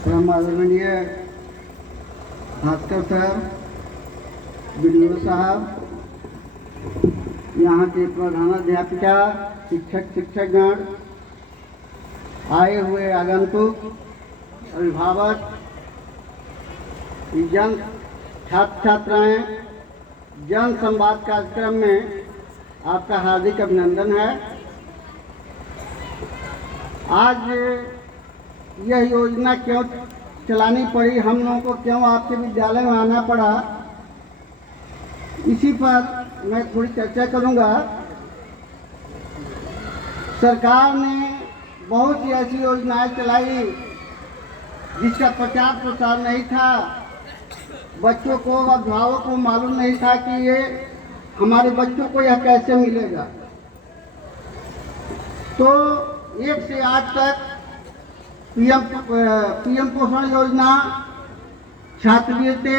परम आदरणीय Bhaskar sir, BDO साहब, यहाँ के प्रधानाध्यापिका, शिक्षकगण, आए हुए आगंतुक, अभिभावक, जन छात्र छात्राएं, जन संवाद कार्यक्रम में आपका हार्दिक अभिनंदन है। आज यह योजना क्यों चलानी पड़ी, हम लोगों को क्यों आपके विद्यालय में आना पड़ा, इसी पर मैं थोड़ी चर्चा करूंगा। सरकार ने बहुत सी ऐसी योजनाएं चलाई जिसका प्रचार प्रसार नहीं था, बच्चों को, अभिभावकों को मालूम नहीं था कि ये हमारे बच्चों को यह कैसे मिलेगा। तो 1 से 8 तक पीएम पोषण योजना, छात्रवृत्ति,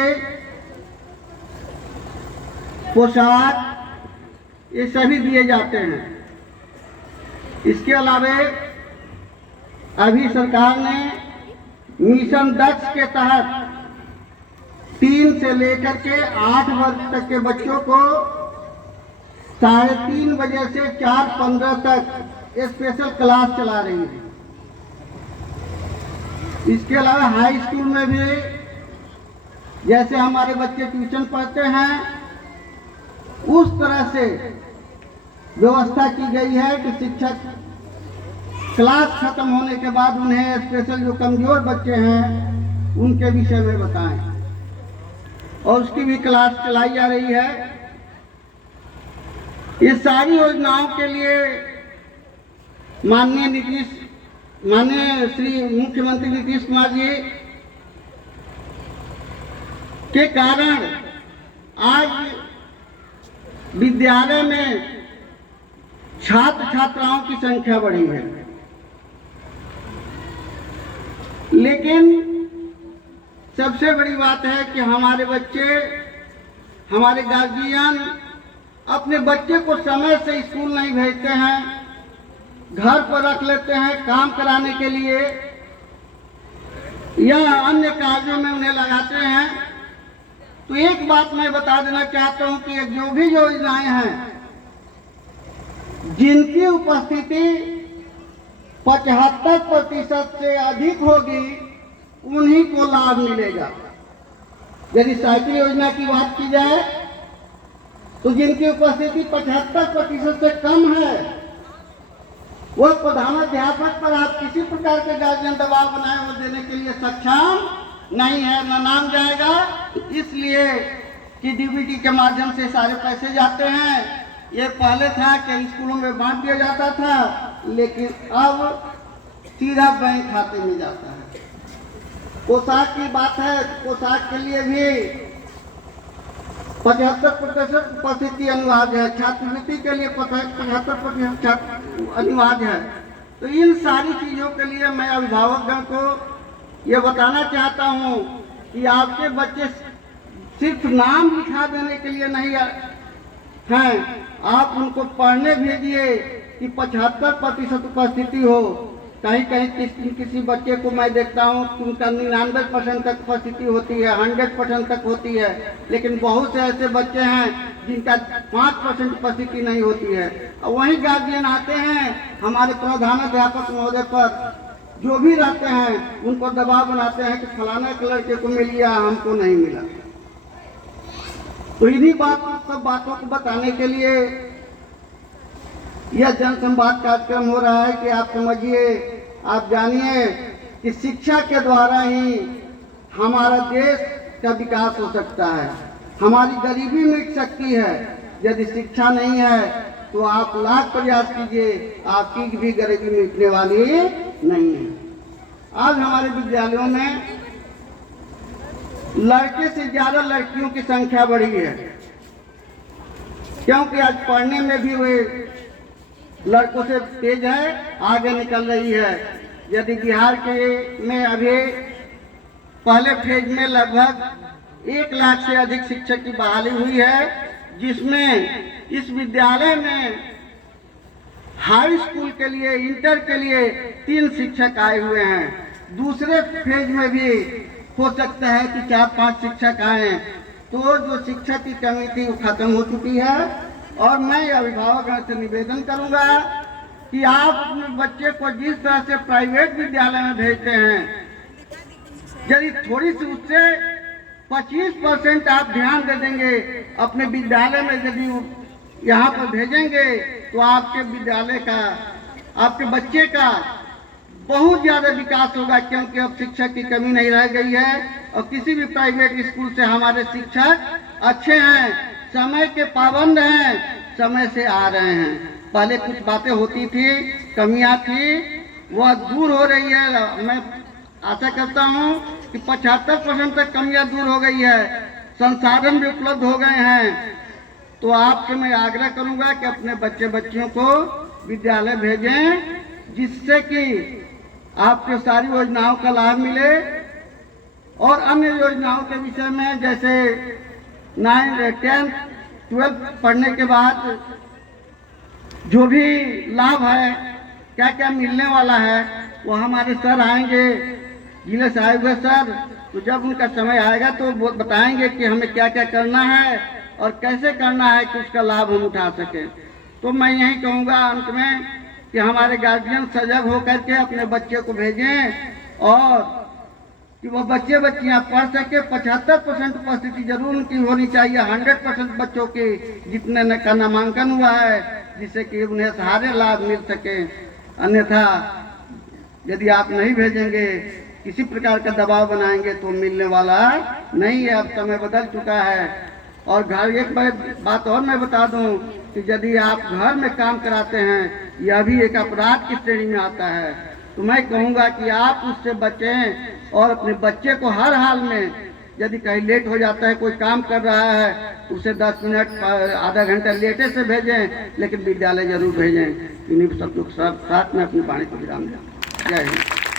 पोशाक, ये सभी दिए जाते हैं। इसके अलावा अभी सरकार ने मिशन दक्ष के तहत 3 से लेकर के 8 वर्ष तक के बच्चों को 3:30 बजे से 4:15 तक स्पेशल क्लास चला रही है। इसके अलावा हाई स्कूल में भी जैसे हमारे बच्चे ट्यूशन पढ़ते हैं, उस तरह से व्यवस्था की गई है कि शिक्षक क्लास खत्म होने के बाद उन्हें स्पेशल जो कमजोर बच्चे हैं उनके विषय में बताएं, और उसकी भी क्लास चलाई जा रही है। ये सारी योजनाओं के लिए माननीय श्री मुख्यमंत्री नीतीश कुमार जी के कारण आज विद्यालय में छात्र छात्राओं की संख्या बढ़ी है। लेकिन सबसे बड़ी बात है कि हमारे बच्चे, हमारे गार्जियन अपने बच्चे को समय से स्कूल नहीं भेजते हैं, घर पर रख लेते हैं काम कराने के लिए या अन्य कार्यों में उन्हें लगाते हैं। तो एक बात मैं बता देना चाहता हूं कि जो भी योजनाएं हैं जिनकी उपस्थिति 75% से अधिक होगी उन्हीं को लाभ मिलेगा। यदि साइकिल योजना की बात की जाए तो जिनकी उपस्थिति 75% से कम है, वह प्रधानाध्यापक पर आप किसी प्रकार के गार्जियन दबाव बनाए वो देने के लिए सक्षम नहीं है, न नाम जाएगा। इसलिए कि डीबीटी के माध्यम से सारे पैसे जाते हैं। ये पहले था कि स्कूलों में बांट दिया जाता था, लेकिन अब सीधा बैंक खाते में जाता है। पोशाक की बात है, पोशाक के लिए भी 75% उपस्थिति अनिवार्य है, छात्रवृत्ति के लिए 75% अनिवार्य है। तो इन सारी चीजों के लिए मैं अभिभावकगण को ये बताना चाहता हूँ कि आपके बच्चे सिर्फ नाम लिखा देने के लिए नहीं हैं, आप उनको पढ़ने भेजिए कि 75% उपस्थिति हो। कहीं कहीं किसी बच्चे को मैं देखता हूँ कि उनका 99% तक उपस्थिति होती है, 100% तक होती है, लेकिन बहुत से ऐसे बच्चे हैं जिनका 5% उपस्थिति नहीं होती है। और वहीं गार्जियन आते हैं हमारे प्रधानाध्यापक महोदय पर, जो भी रहते हैं उनको दबाव बनाते हैं कि फलाना के लड़के को मिल गया, हमको नहीं मिला। तो इन्हीं सब बातों को बताने के लिए यह जन संवाद कार्यक्रम हो रहा है कि आप समझिए, आप जानिए कि शिक्षा के द्वारा ही हमारा देश का विकास हो सकता है, हमारी गरीबी मिट सकती है। यदि शिक्षा नहीं है तो आप लाख प्रयास कीजिए, आपकी भी गरीबी मिटने वाली नहीं है। आज हमारे विद्यालयों में लड़के से ज्यादा लड़कियों की संख्या बढ़ी है, क्योंकि आज पढ़ने में भी वे लड़कों से तेज है, आगे निकल रही है। यदि बिहार के में अभी पहले फेज में लगभग 1 लाख से अधिक शिक्षक की बहाली हुई है, जिसमें इस विद्यालय में हाई स्कूल के लिए, इंटर के लिए 3 शिक्षक आए हुए हैं, दूसरे फेज में भी हो सकता है कि 4-5 शिक्षक आए, तो जो शिक्षक की कमी थी वो खत्म हो चुकी है। और मैं अभिभावकों से निवेदन करूंगा कि आप अपने बच्चे को जिस तरह से प्राइवेट विद्यालय में भेजते हैं, यदि थोड़ी सी उससे 25% आप ध्यान दे देंगे अपने विद्यालय में, यदि यहाँ पर भेजेंगे तो आपके विद्यालय का, आपके बच्चे का बहुत ज़्यादा विकास होगा। क्योंकि अब शिक्षक की कमी नहीं रह गई है और किसी भी प्राइवेट स्कूल से हमारे शिक्षक अच्छे हैं, समय के पाबंद हैं, समय से आ रहे हैं। पहले कुछ बातें होती थी, कमियां थी, वह दूर हो रही है। मैं आशा करता हूं कि 75% तक कमियां दूर हो गई है, संसाधन भी उपलब्ध हो गए हैं। तो आपसे मैं आग्रह करूंगा कि अपने बच्चे बच्चियों को विद्यालय भेजें, जिससे कि आपको सारी योजनाओं का लाभ मिले। और अन्य योजनाओं के विषय में, जैसे 9, 10, 12 पढ़ने के बाद जो भी लाभ है, क्या क्या मिलने वाला है, वो हमारे सर आएंगे, जिले से आए हुए सर, तो जब उनका समय आएगा तो वो बताएंगे कि हमें क्या क्या करना है और कैसे करना है कि उसका लाभ हम उठा सकें। तो मैं यही कहूँगा अंत में कि हमारे गार्जियन सजग होकर के अपने बच्चे को भेजें और कि वो बच्चे बच्चियाँ पढ़ सके। 75% उपस्थिति जरूर उनकी होनी चाहिए, 100% बच्चों की जितने का नामांकन हुआ है, जिससे कि उन्हें सारे लाभ मिल सके। अन्यथा यदि आप नहीं भेजेंगे, किसी प्रकार का दबाव बनाएंगे तो मिलने वाला नहीं है। अब समय बदल चुका है। और घर, एक बात और मैं बता दूं कि यदि आप घर में काम कराते हैं, यह भी एक अपराध की श्रेणी में आता है। तो मैं कहूँगा कि आप उससे बचें और अपने बच्चे को हर हाल में, यदि कहीं लेट हो जाता है, कोई काम कर रहा है, तो उसे 10 मिनट, आधा घंटा लेटे से भेजें, लेकिन विद्यालय जरूर भेजें। इन्हीं सब लोग साथ में अपनी वाणी को विराम दें। जय हिंद।